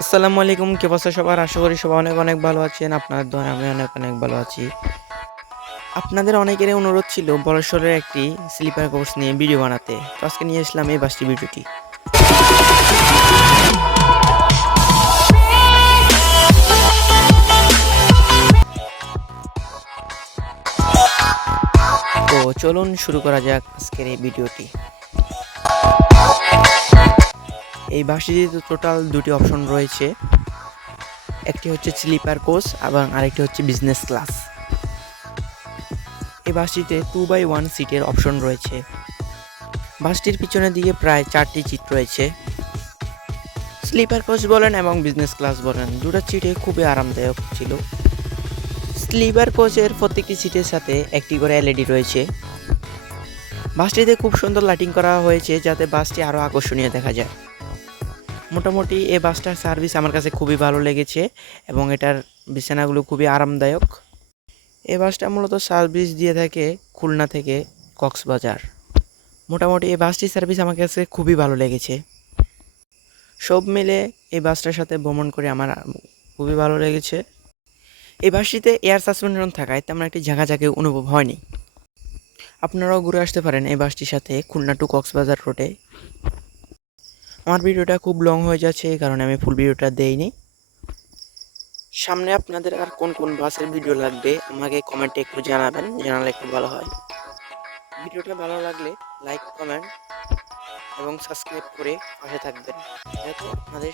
আসসালামু আলাইকুম, কি অবস্থা সবার? আশা করি সবাই অনেক অনেক ভালো আছেন। আপনার দোয়ায় আমি অনেক অনেক ভালো আছি। আপনাদের অনেকেরই অনুরোধ ছিল বড়সড়ের একটি স্লিপার কোর্স নিয়ে ভিডিও বানাতে, তো আজকে নিয়ে আসলাম এই বাসটি ভিডিওটি। তো চলুন শুরু করা যাক আজকের এই ভিডিওটি। এই বাসটিতে টোটাল দুটি অপশন রয়েছে, একটি হচ্ছে স্লিপার কোচ এবং আরেকটি হচ্ছে বিজনেস ক্লাস। এই বাসটিতে 2x1 সিটের অপশন রয়েছে। বাসটির পিছনের দিকে প্রায় 4টি সিট রয়েছে। স্লিপার কোচ বলেন এবং বিজনেস ক্লাস বলেন, দুটো সিটে খুবই আরামদায়ক ছিল। স্লিপার কোচের প্রত্যেকটি সিটের সাথে একটি করে এলইডি রয়েছে। বাসটিতে খুব সুন্দর লাইটিং করা হয়েছে যাতে বাসটি আরও আকর্ষণীয় দেখা যায়। মোটামুটি এই বাসটার সার্ভিস আমার কাছে খুবই ভালো লেগেছে এবং এটার বিছানাগুলো খুবই আরামদায়ক। এই বাসটা মূলত সার্ভিস দিয়ে থাকে খুলনা থেকে কক্সবাজার। মোটামুটি এই বাসটির সার্ভিস আমার কাছে খুবই ভালো লেগেছে। সব মিলে এই বাসটার সাথে ভ্রমণ করে আমার খুবই ভালো লেগেছে। এই বাসটিতে এয়ার সাসপেনশন থাকায় তেমন একটি ঝাঁকাঝাঁকি অনুভব হয়নি। আপনারাও ঘুরে আসতে পারেন এই বাসটির সাথে খুলনা টু কক্সবাজার রোডে। আমার ভিডিওটা খুব লং হয়ে যাচ্ছে, এই কারণে আমি ফুল ভিডিওটা দেইনি। সামনে আপনাদের আর কোন কোন বাসের ভিডিও লাগবে আমাকে কমেন্টে একটু জানাবেন, জানালে একটু ভালো হয়। ভিডিওটা ভালো লাগলে লাইক, কমেন্ট এবং সাবস্ক্রাইব করে পাশে থাকবেন যাতে আপনাদের